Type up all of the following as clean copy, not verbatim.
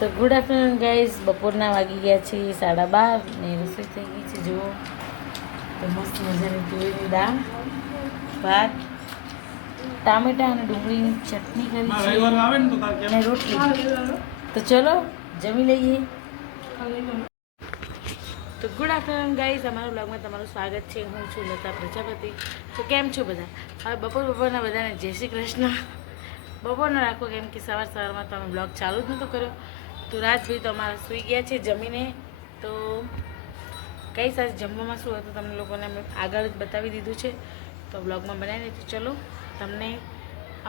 તો good afternoon guys. બપોરના વાગી ગયા છે 12:30 ને રસોઈ થઈ ગઈ છે. જુઓ તો મસ્ત મજાની તુવેરની દાળ, ભાત, ટામેટાં અને ડુંગળીની ચટણી કરી છે અને રોટલી. તો ચલો જમી લઈએ. તો ગુડ આફ્ટરનૂન ગાઈઝ. અમારા બ્લોગમાં તમારું સ્વાગત છે. હું છું લતા પ્રજાપતિ. તો કેમ છો બધા? હવે બપોરના બધાને જય શ્રી કૃષ્ણ. બપોરનો રાખો, કેમ કે સવારમાં તો અમે બ્લોગ ચાલુ જ નહોતો કર્યો. તો રાજભાઈ તો અમારા સૂઈ ગયા છે જમીને. તો કઈ સાથે જમવામાં શું હતું તમને લોકોને અમે આગળ જ બતાવી દીધું છે, તો બ્લોગમાં બનાવીને. તો ચલો તમને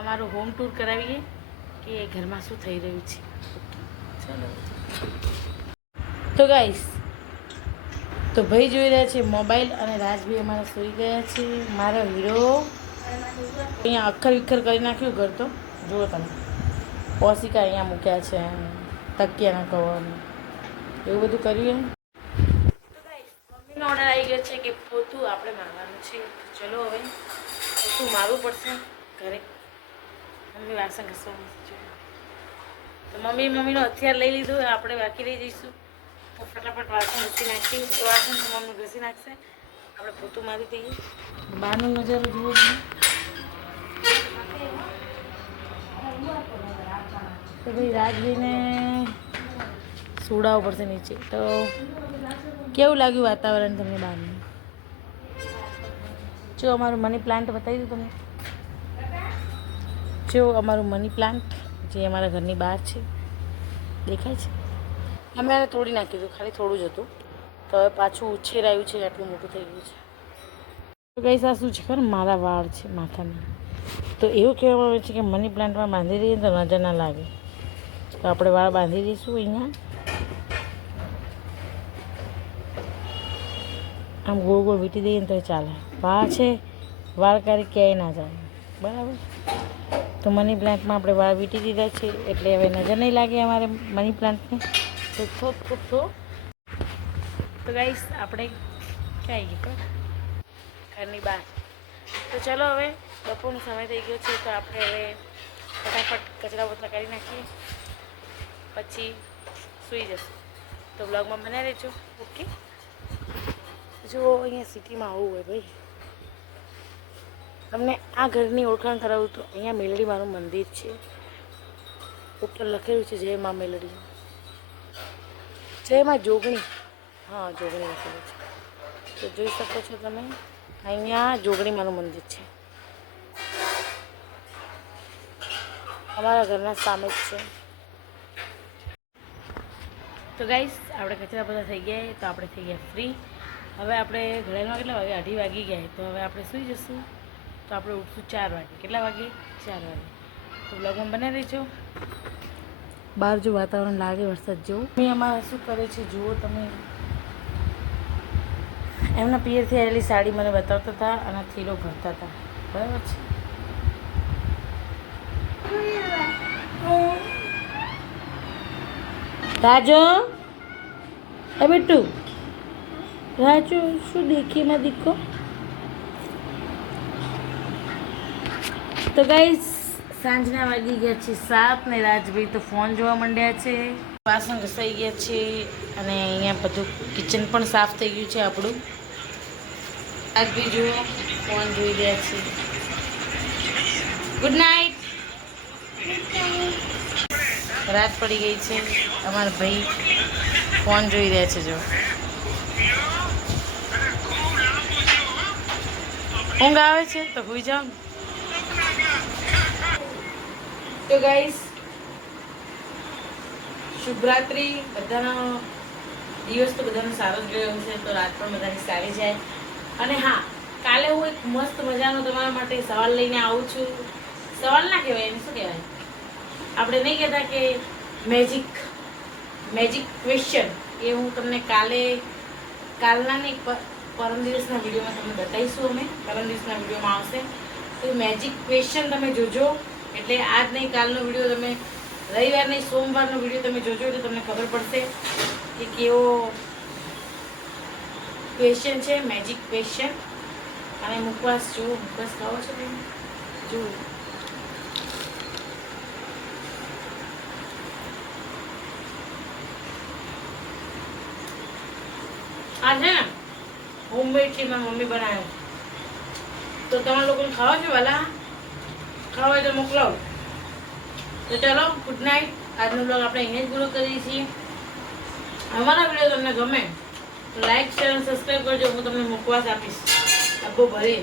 અમારો હોમ ટૂર કરાવીએ કે ઘરમાં શું થઈ રહ્યું છે. ચલો તો ગાઈસ, તો ભાઈ જોઈ રહ્યા છે મોબાઈલ અને રાજભાઈ અમારા સૂઈ ગયા છે. મારો હીરો અહીંયા અખર વિખર કરી નાખ્યું ઘર. તો જુઓ તમે, ઓશિકા અહીંયા મૂક્યા છે, તકિયાના કવર એવું બધું કર્યું. મમ્મીનો ઓર્ડર આવી ગયો છે કે પોતું આપણે મારવાનું છે. ચલો હવે પોતું મારવું પડશે ઘરે. મમ્મી વાસણ ઘસવાનું છે. તો મમ્મીનો હથિયાર લઈ લીધું, આપણે બાકી લઈ જઈશું. તો ફટાફટ વાસણ ઘસી નાખીએ. તો વાસણ તો મમ્મી ઘસી નાખશે, આપણે પોતું મારી દઈએ. બહારનો નજારો જુઓ છો. તો ભાઈ રાજભાઈને સુડાવવું પડશે નીચે. તો કેવું લાગ્યું વાતાવરણ તમને બહારનું? જો અમારું મની પ્લાન્ટ બતાવી દઉં તમને. જો અમારું મની પ્લાન્ટ જે અમારા ઘરની બહાર છે, દેખાય છે. અમે આને તોડી નાખ્યું હતું, ખાલી થોડું જ હતું. તો હવે પાછું ઉછેરાયું છે, આટલું મોટું થઈ ગયું છે. તો કઈ આ શું છે ખબર? મારા વાળ છે માથાના. તો એવું કહેવામાં આવે છે કે મની પ્લાન્ટમાં બાંધી દઈએ તો નજર ના લાગે. તો આપણે વાળ બાંધી દઈશું અહીંયા. આમ ગોળ ગોળ વીંટી દઈએ ને તો ચાલે. વાળ છે, વાળ કાઢી ક્યાંય ના જાય. બરાબર. તો મની પ્લાન્ટમાં આપણે વાળ વીંટી દીધા છે, એટલે હવે નજર નહીં લાગે અમારે મની પ્લાન્ટને. તો ગાઈસ, આપણે ક્યાં આવી ગયું? ઘરની બહાર. તો ચલો હવે બપોરનો સમય થઈ ગયો છે, તો આપણે હવે ફટાફટ કચરા બચરા કરી નાખીએ, પછી સૂઈ જશું. તો બ્લોગમાં બનાવી રહેજો. ઓકે. જો અહીંયા સિટીમાં આવું હોય ભાઈ, તમને આ ઘરની ઓળખાણ કરાવું તો અહીંયા મેલડી મારું મંદિર છે. ઉપર લખેલું છે જય મા મેલડી, જય મા જોગણી. હા, જોગણી લખેલું છે. તો જોઈ શકો છો તમે, અહીંયા જોગણી માનું મંદિર છે. અમારા ઘરના સામે જ છે. તો ગાઈસ, આપણે કચરા બધા થઈ ગયા, તો આપણે થઈ ગયા ફ્રી. હવે આપણે ઘડિયાળમાં કેટલા વાગે? 2:30 વાગી ગયા. તો હવે આપણે સૂઈ જશું. તો આપણે ઉઠશું 4 વાગે. કેટલા વાગે? 4 વાગે. તો બ્લોગમાં બનાવી દેજો. બહાર જો વાતાવરણ લાગે વરસાદ જેવું. મેં અમારા શું કરે છે જુઓ તમે. એમના પિયરથી આવેલી સાડી મને બતાવતા હતા અને થેલો ભરતા હતા. બરાબર છે. राजो ए बिट्टू, राजू शू देखिए मैं दिखो. તો ગાઈસ, સાંજના વાગી ગયા છે 7 ને રાજભાઈ તો ફોન જોવા માંડ્યા છે. વાસણ ઘસાઈ ગયા છે અને અહીંયા બધું કિચન પણ સાફ થઈ ગયું છે આપણું. રાજભાઈ જુઓ ફોન જોઈ રહ્યા છે. Good night. રાત પડી ગઈ છે. અમારા ભાઈ ફોન જોઈ રહ્યા છે. જો ઊંઘ આવે છે તો હોઈ જાઓ. તો ગાઈસ, શુભરાત્રી. બધાનો દિવસ તો બધાનો સારો જ ગયો છે, તો રાત પણ બધાની સારી જાય. અને હા, કાલે હું એક મસ્ત મજાનો તમારા માટે સવાલ લઈને આવું છું. સવાલ ના કહેવાય, એને શું કહેવાય? આપણે નહીં કહેતા કે મેજિક ક્વેશ્ચન, એ હું તમને કાલના નહીં પરમ દિવસના વિડીયોમાં તમને બતાવીશું. અમે પરમ દિવસના વિડીયોમાં આવશે. તો મેજિક ક્વેશ્ચન તમે જોજો. એટલે આજ નહીં, કાલનો વિડીયો તમે, રવિવાર નહીં સોમવારનો વિડીયો તમે જોજો, એટલે તમને ખબર પડશે કે કેવો ક્વેશ્ચન છે, મેજિક ક્વેશ્ચન. અને મુખવાસ જુઓ, મુખવાસ ખાવો છો તમે? જુઓ, આ છે ને હોમમેડ છે, મારી મમ્મી બનાવ્યો. તો તમારા લોકોને ખાવા છે વાલા? ખાવા હોય તો મોકલાવો. તો ચાલો ગુડ નાઇટ. આજનો બ્લોગ આપણે અહીંયા જ પૂરો કરીએ છીએ. અમારા વિડીયો તમને ગમે તો લાઈક શેર અને સબસ્ક્રાઈબ કરજો. હું તમને મુકવાસ આપીશ ડબ્બો ભરી.